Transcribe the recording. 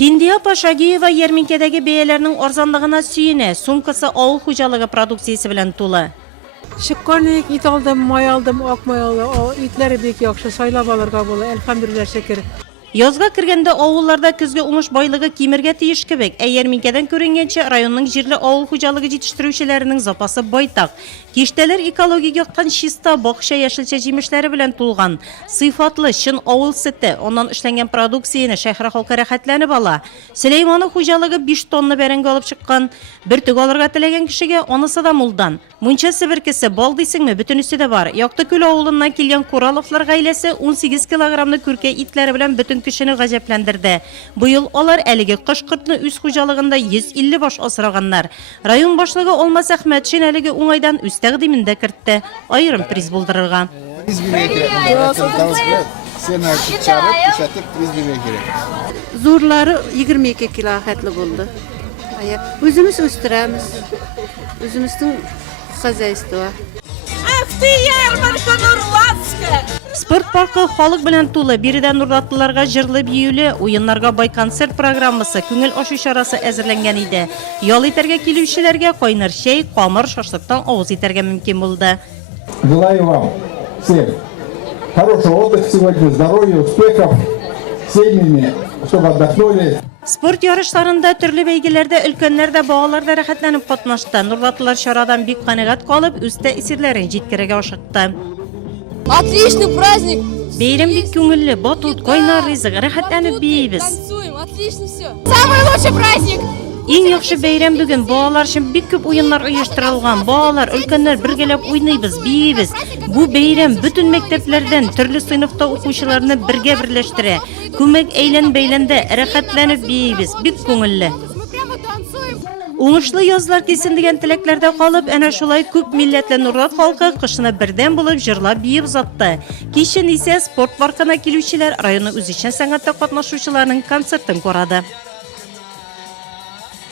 Hindiya Paşagiyeva Yerminkedagi beyalarning arzonligina suyine, sumkasi ovuq xo'jaligi produksiyasi bilan to'la. Şıkkarlık it aldım, may aldım, ak may aldım. O itleri bek yakşı, saylab alırga bola. Elhamdülillah şeker. Yozga kirganda ovullarda kuzgi uңuш boyligi kemirga teyish kebek. Yerminkadan ko'ringancha rayonning jirli ovuq xo'jaligi yetishtiruvchilarining zapasi boytaq. Kishtalar ekologik yoqqan shista, boqsha, yashilcha jemishlari bilan to'lgan. Sifatli shin ovul siti, ondan ishlangan produksiyani shahar xalqi rohatlanib ola. Suleymonov xo'jaligi 5 tonna beranga olib chiqqan. Bir tug olirga tilagan kishiga onasida muldan. Muncha sibirkisi bol deysingmi, butun ustida bor. Yoqtikul ovulidan kelgan Qo'ralovlar g'aylasi 18 kilogramli kurka itlari bilan butun kishini g'ajablandirdi. Bu yil ular haligi qishqirtni o'z xo'jaligida 150 bosh asraganlar. Rayon boshlig'i Olmas Ahmad Shinaligi o'ngaydan o'z taqdimida kiritdi. Ayrim priz buldirilgan. Priz bermek gerek. Seni çağırıp kuşatıp priz bermek gerek. Zorları 22 kilo hatlı buldu. Özümüz östüremiz. Özümüzün xazayisi var. Sport parkı xalq bilan to'la. Biridan nurlatlılarga jirli biyuli, o'yinlarga boy konsert programmasi, ko'ngil oshi chorasi azirlangan edi. Yo'l etarga keluvchilarga qaynar shay, qomir, shoshlikdan og'iz etarga mumkin bo'ldi. Желаю вам всем хорошего отдыха сегодня, здоровья, успехов, семьями, чтобы отдохнули. Sport yarışlarında turli beygilarda ulkanlar da bog'larda rohatlanib qatnashdi. Nurlatlılar shoradan bek qanoat qolib, o'z ta'sirlarini jetkiraga oshiqdi. Отличный праздник! Bayram bek ko'ngilli, botut, qaynar rizq, rohatlanib beybiz. Танцуем, отлично все. Самый лучший праздник! Eng yaxshi bayram bugun. Bolalar uchun bek ko'p o'yinlar uyushtirilgan. Bolalar, ulkanlar birgalab o'ynaymiz, beybiz. Bu bayram butun maktablardan turli sinfda o'quvchilarni birga birlashtiradi. Ko'mak aylan-baylanda rohatlanib beybiz, bek ko'ngilli. Мы прямо танцуем. O'ngishli yozlar kelsin degan tilaklarda qolib, ana shulay ko'p millatli Nurlat xalqi qishni birdan bo'lib jirlab biyib uzatdi. Keyin esa sport parkına keluvchilar rayonning o'zichun san'atda qatnashuvchilarining konsertini ko'radi.